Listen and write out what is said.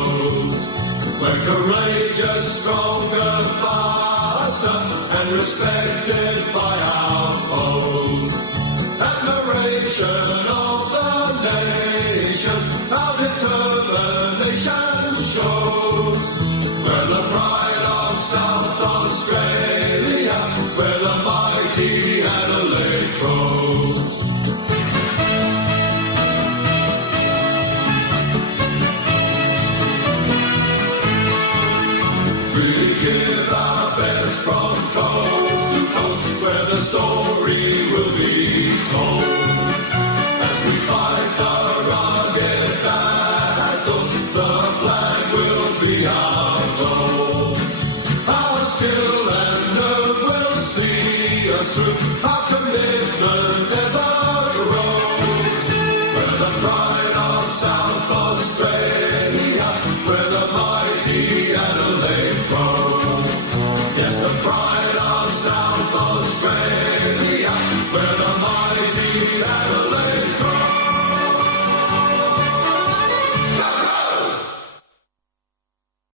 grows. We're courageous, stronger, faster, and respected by our foes. Admiration of the nation, our determination shows. We're the pride of South Australia, where the mighty Adelaide grows. We give our best from coast to coast, where the story will be told. As we fight the rugged battles, the flag will be our goal. Our skill and nerve will see us through, our commitment never grows. We're the pride of South Australia, where the mighty Adelaide grows. Yes, the pride of South Australia, where the mighty Adelaide